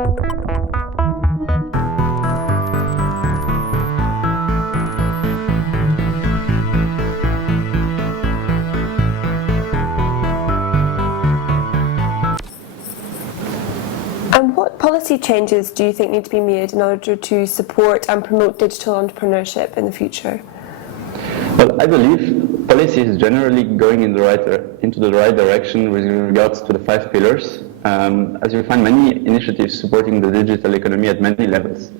And what policy changes do you think need to be made in order to support and promote digital entrepreneurship in the future? Well, I believe policy is generally going into the right direction with regards to the 5 pillars, as you find many initiatives supporting the digital economy at many levels.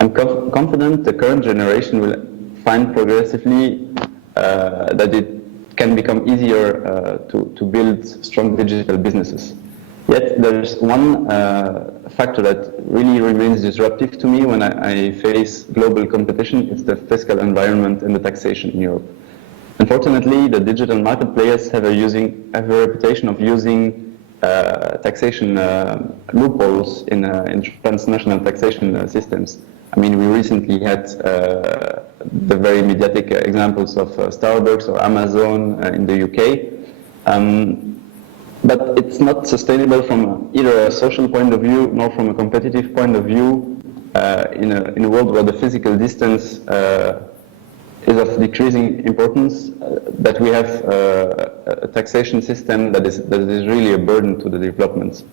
I'm confident the current generation will find progressively that it can become easier to build strong digital businesses. Yet there's one factor that really remains disruptive to me when I face global competition. It's the fiscal environment and the taxation in Europe. Unfortunately, the digital market players have a reputation of using taxation loopholes in transnational taxation systems. I mean, we recently had the very mediatic examples of Starbucks or Amazon in the UK. But it's not sustainable from either a social point of view nor from a competitive point of view in a world where the physical distance is of decreasing importance, that we have a taxation system that is really a burden to the development.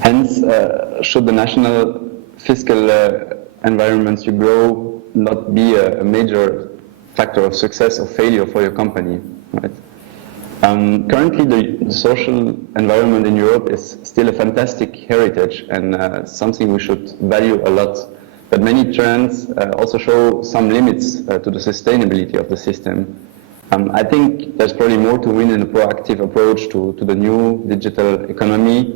Hence, should the national fiscal environments you grow not be a major factor of success or failure for your company, right? Currently, the social environment in Europe is still a fantastic heritage and something we should value a lot. But many trends also show some limits to the sustainability of the system. I think there's probably more to win in a proactive approach to the new digital economy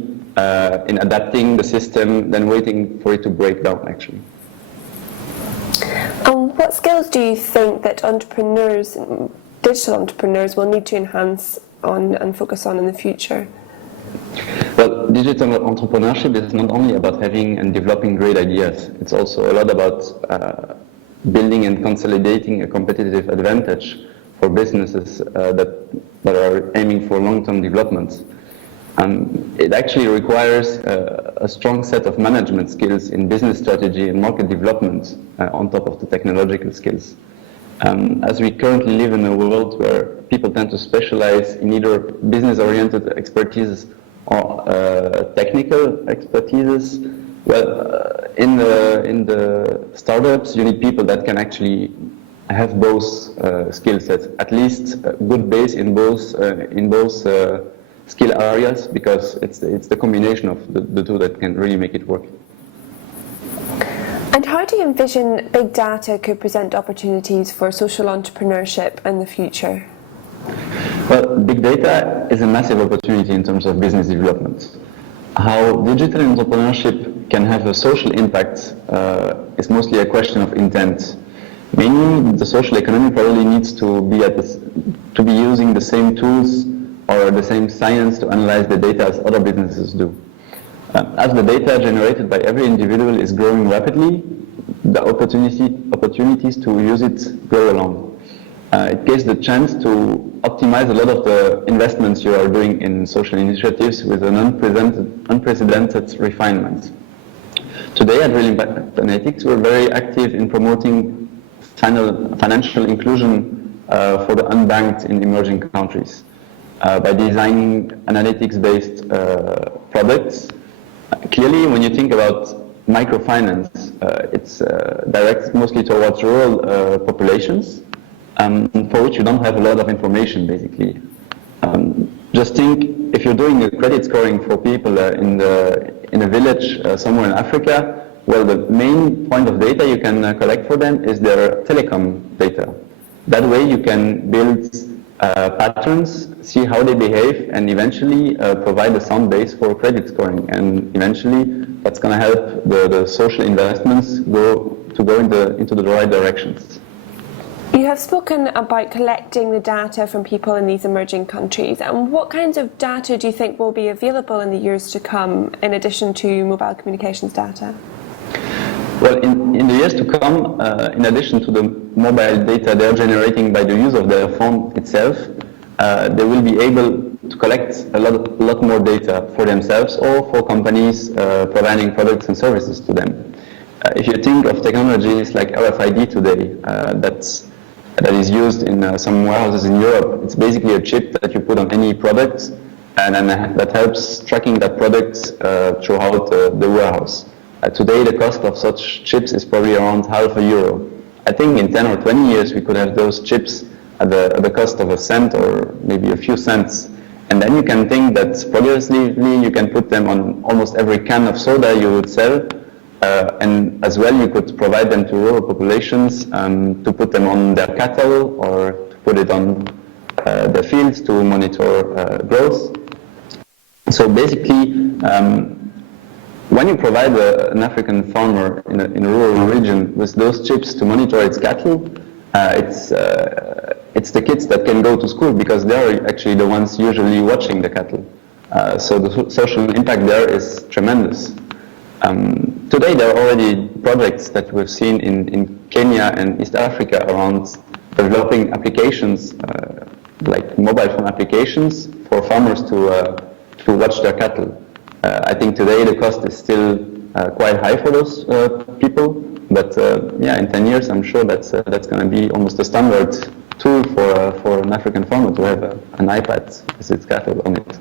in adapting the system than waiting for it to break down, actually. What skills do you think that digital entrepreneurs will need to enhance on and focus on in the future? Well, digital entrepreneurship is not only about having and developing great ideas. It's also a lot about building and consolidating a competitive advantage for businesses that are aiming for long-term development. It actually requires a strong set of management skills in business strategy and market development on top of the technological skills. As we currently live in a world where people tend to specialize in either business-oriented expertise or technical expertises, well, in the startups, you need people that can actually have both skill sets, at least a good base in both skill areas, because it's the combination of the two that can really make it work. And how do you envision big data could present opportunities for social entrepreneurship in the future? Well, big data is a massive opportunity in terms of business development. How digital entrepreneurship can have a social impact is mostly a question of intent. Mainly, the social economy probably needs to be using the same tools or the same science to analyze the data as other businesses do. As the data generated by every individual is growing rapidly, the opportunities to use it grow along. It gives the chance to optimize a lot of the investments you are doing in social initiatives with an unprecedented refinement. Today at Real Impact Analytics, we're very active in promoting financial inclusion for the unbanked in emerging countries by designing analytics-based products. Clearly, when you think about microfinance, it's directed mostly towards rural populations, for which you don't have a lot of information, basically. Just think, if you're doing a credit scoring for people in a village somewhere in Africa, well, the main point of data you can collect for them is their telecom data. That way you can build patterns, see how they behave, and eventually provide a sound base for credit scoring. And eventually, that's going to help the social investments go into the right directions. You have spoken about collecting the data from people in these emerging countries. And what kinds of data do you think will be available in the years to come, in addition to mobile communications data? Well, in the years to come, in addition to the mobile data they are generating by the use of their phone itself, they will be able to collect a lot more data for themselves or for companies providing products and services to them. If you think of technologies like RFID today, that is used in some warehouses in Europe, it's basically a chip that you put on any product, and then that helps tracking that product throughout the warehouse. Today, the cost of such chips is probably around €0.50. I think in 10 or 20 years, we could have those chips at the cost of a cent or maybe a few cents. And then you can think that progressively you can put them on almost every can of soda you would sell. And as well, you could provide them to rural populations to put them on their cattle or to put it on their fields to monitor growth. So basically, when you provide an African farmer in a rural region with those chips to monitor its cattle, it's the kids that can go to school because they're actually the ones usually watching the cattle. So the social impact there is tremendous. Today there are already projects that we've seen in Kenya and East Africa around developing applications, like mobile phone applications for farmers to watch their cattle. I think today the cost is still quite high for those people, but yeah, in 10 years I'm sure that's going to be almost a standard tool for an African farmer to have an iPad with its cattle on it.